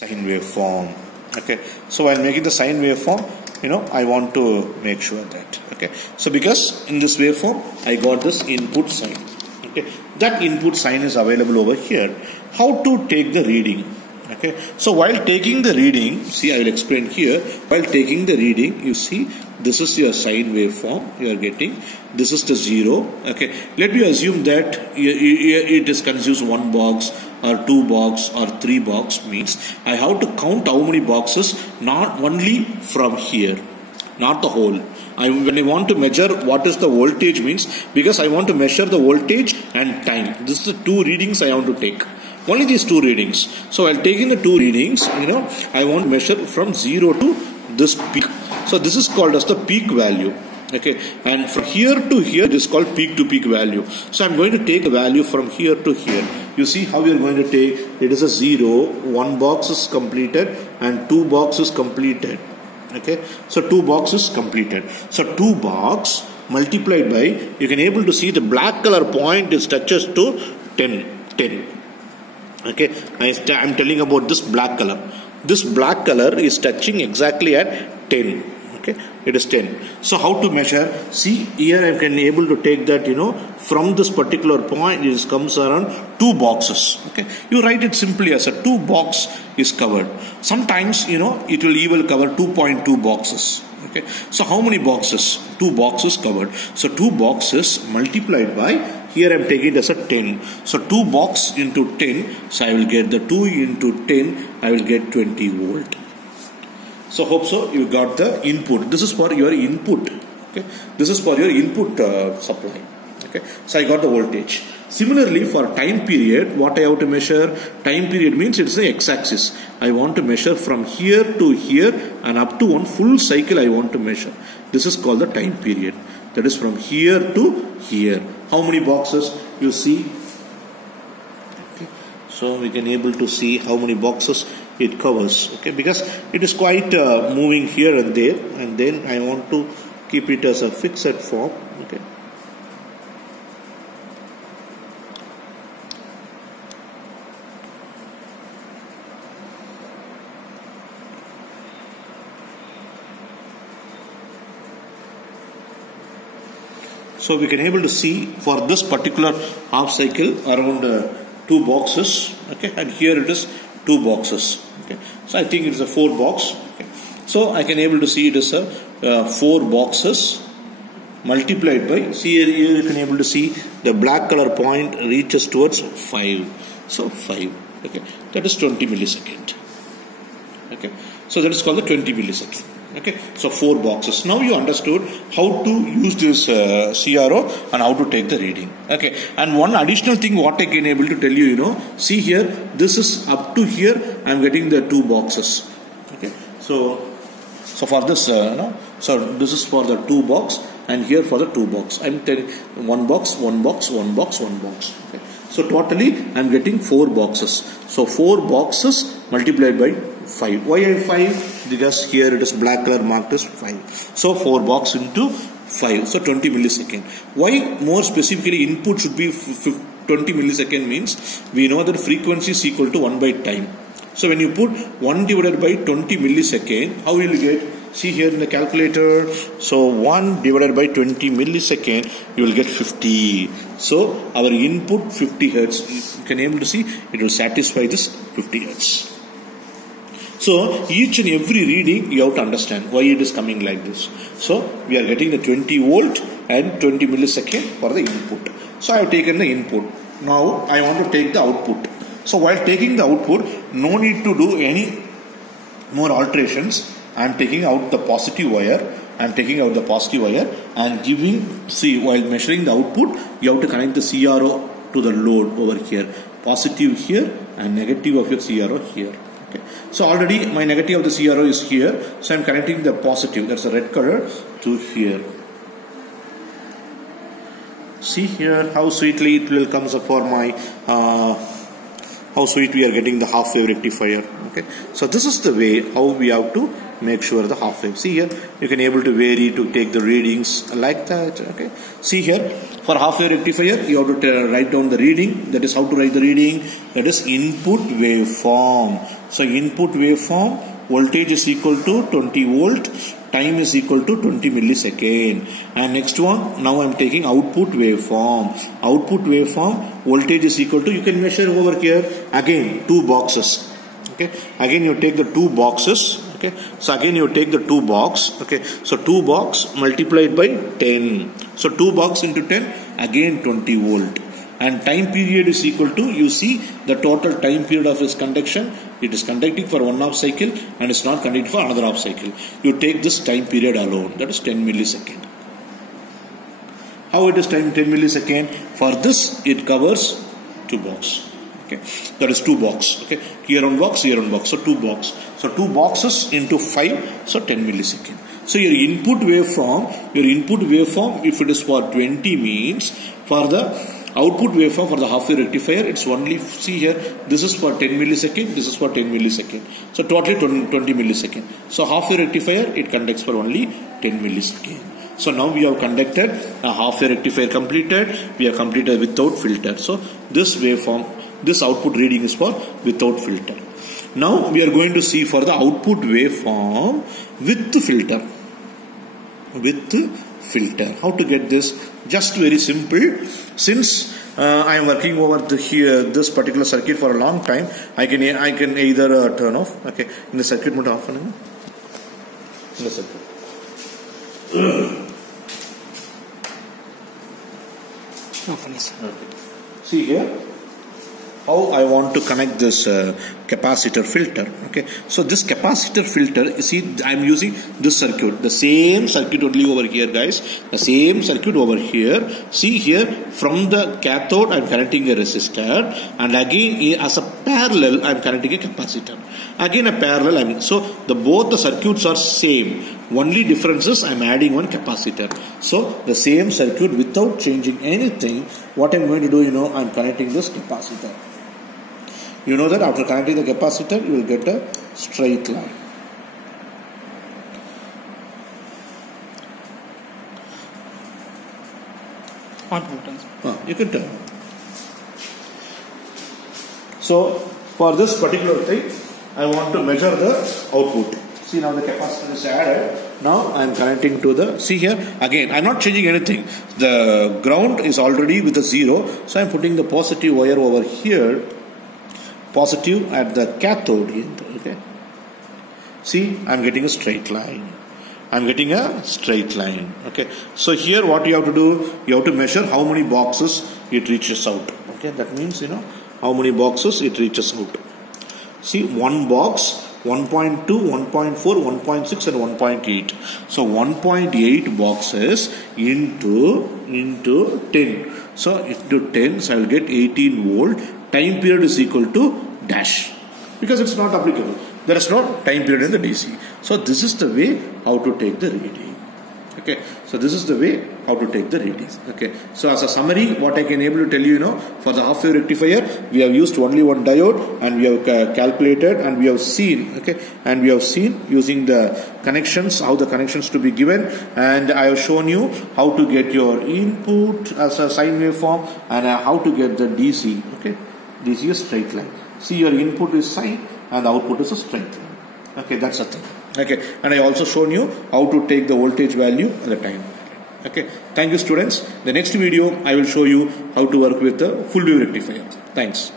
sine waveform. Okay, so while making the sine waveform, I want to make sure that, okay, so because in this waveform I got this input sine. Okay, that input sine is available over here. How to take the reading? Okay, so while taking the reading, see, I will explain here. While taking the reading, you see, this is your sine waveform you are getting. This is the 0. Okay, let me assume that it is consumes 1 box or 2 box or 3 box. Means I have to count how many boxes, not only from here, not the whole. When I want to measure what is the voltage, means because I want to measure the voltage and time. This is the 2 readings I want to take. Only these 2 readings. So while taking the 2 readings, I want to measure from 0 to this peak. So this is called as the peak value. Okay, and from here to here it is called peak to peak value. So I'm going to take the value from here to here. You see how we are going to take? It is a 0, 1 box is completed and 2 boxes completed. Okay, so 2 boxes completed. So 2 box multiplied by, you can able to see the black color point is touches to 10. Okay, I'm telling about this black color. This black color is touching exactly at 10. Okay, it is 10. So how to measure? See, here I can able to take that, from this particular point it comes around 2 boxes. Okay, you write it simply as a 2 box is covered. Sometimes, it will even cover 2.2 boxes. Okay, so how many boxes? 2 boxes covered. So 2 boxes multiplied by, here I am taking it as a 10. So 2 box into 10. So I will get the 2 into 10. I will get 20 volt. So hope so you got the input. This is for your input. Okay, this is for your input supply. Okay, so I got the voltage. Similarly, for time period, what I have to measure? Time period means it's the x-axis. I want to measure from here to here and up to 1 full cycle I want to measure. This is called the time period. That is from here to here. How many boxes? You see. Okay, so we can able to see how many boxes it covers. Okay, because it is quite moving here and there, and then I want to keep it as a fixed form. Okay. So we can able to see for this particular half cycle around 2 boxes. Okay, and here it is 2 boxes. Okay, so I think it is a 4 box. Okay, so I can able to see it is a 4 boxes multiplied by. See here you can able to see the black color point reaches towards 5. So 5. Okay, that is 20 millisecond. Okay, so that is called the 20 millisecond. Okay, so 4 boxes. Now you understood how to use this CRO and how to take the reading. Okay, and one additional thing what I can able to tell you, see here, this is up to here I am getting the 2 boxes. Okay, so for this, so this is for the 2 box and here for the 2 box. I am telling 1 box, 1 box, 1 box, 1 box. Okay, so totally I am getting 4 boxes. So 4 boxes multiplied by 5. Why I 5? Because here it is black color marked as 5. So 4 box into 5. So 20 millisecond. Why more specifically input should be 20 millisecond means we know that frequency is equal to 1 by time. So when you put 1 divided by 20 millisecond, how will you get? See here in the calculator. So 1 divided by 20 millisecond, you will get 50. So our input 50 hertz. You can able to see it will satisfy this 50 hertz. So each and every reading you have to understand why it is coming like this. So we are getting the 20 volt and 20 millisecond for the input. So I have taken the input. Now I want to take the output. So while taking the output, no need to do any more alterations. I am taking out the positive wire. I am taking out the positive wire and giving, see, while measuring the output, you have to connect the CRO to the load over here. Positive here and negative of your CRO here. Okay. So already my negative of the CRO is here. So I am connecting the positive, that's the red color, to here. See here how sweetly it will comes up for my how sweet we are getting the half wave rectifier. Okay, so this is the way how we have to make sure the half wave. See here, you can able to vary to take the readings like that. Okay, see here, for half wave rectifier you have to write down the reading. That is how to write the reading. That is input waveform. So input waveform, voltage is equal to 20 volt, time is equal to 20 millisecond. And next one, now I am taking output waveform. Output waveform, voltage is equal to, you can measure over here, again 2 boxes. Okay, again you take the 2 boxes. Okay, so again you take the 2 box. Okay, so 2 box multiplied by 10. So 2 box into 10, again 20 volt. And time period is equal to, you see the total time period of its conduction. It is conducting for 1 half cycle and it's not conducting for another half cycle. You take this time period alone, that is 10 millisecond. How it is time 10 millisecond? For this it covers 2 box. Okay, that is 2 box. Okay, here on box, here on box. So 2 box. So 2 boxes into 5, so 10 millisecond. So your input waveform, if it is for 20 means, for the output waveform for the half wave rectifier, it's only, see here, this is for 10 millisecond, this is for 10 millisecond. So totally 20 millisecond. So half wave rectifier, it conducts for only 10 millisecond. So now we have conducted a half wave rectifier completed, we have completed without filter. So this waveform, this output reading is for without filter. Now we are going to see for the output waveform with filter. With filter. How to get this? Just very simple. Since I am working over this particular circuit for a long time, I can either turn off. Okay, in the circuit mode off. In the circuit. Okay. See here how I want to connect this capacitor filter. Okay, so this capacitor filter, you see, I am using this circuit, the same circuit only over here, guys, the same circuit over here. See here, from the cathode I am connecting a resistor, and again as a parallel I am connecting a capacitor. Again a parallel, so both the circuits are same. Only difference is I am adding one capacitor. So the same circuit without changing anything. What I am going to do, I am connecting this capacitor. You know that after connecting the capacitor, you will get a straight line. You can turn. So for this particular thing, I want to measure the output. See, now the capacitor is added. Now I am connecting to the, see here, again I am not changing anything. The ground is already with a 0. So I am putting the positive wire over here. Positive at the cathode end. Okay. See, I am getting a straight line. I am getting a straight line. Okay. So here what you have to do, you have to measure how many boxes it reaches out. Okay. That means, how many boxes it reaches out. See, 1 box, 1.2, 1.4, 1.6 and 1.8. So 1.8 boxes into 10. So into 10, so I will get 18 volt. Time period is equal to dash, because it's not applicable. There is no time period in the DC. So this is the way how to take the reading. Okay. So this is the way how to take the readings. Okay. So as a summary, what I can able to tell you, for the half wave rectifier, we have used only one diode, and we have calculated, and we have seen. Okay. And we have seen using the connections, how the connections to be given, and I have shown you how to get your input as a sine waveform, and how to get the DC. Okay. DC is straight line. See, your input is sine and the output is a straight line. Okay, that's the thing. Okay, and I also shown you how to take the voltage value and the time value. Okay, thank you, students. The next video I will show you how to work with the full wave rectifier. Thanks.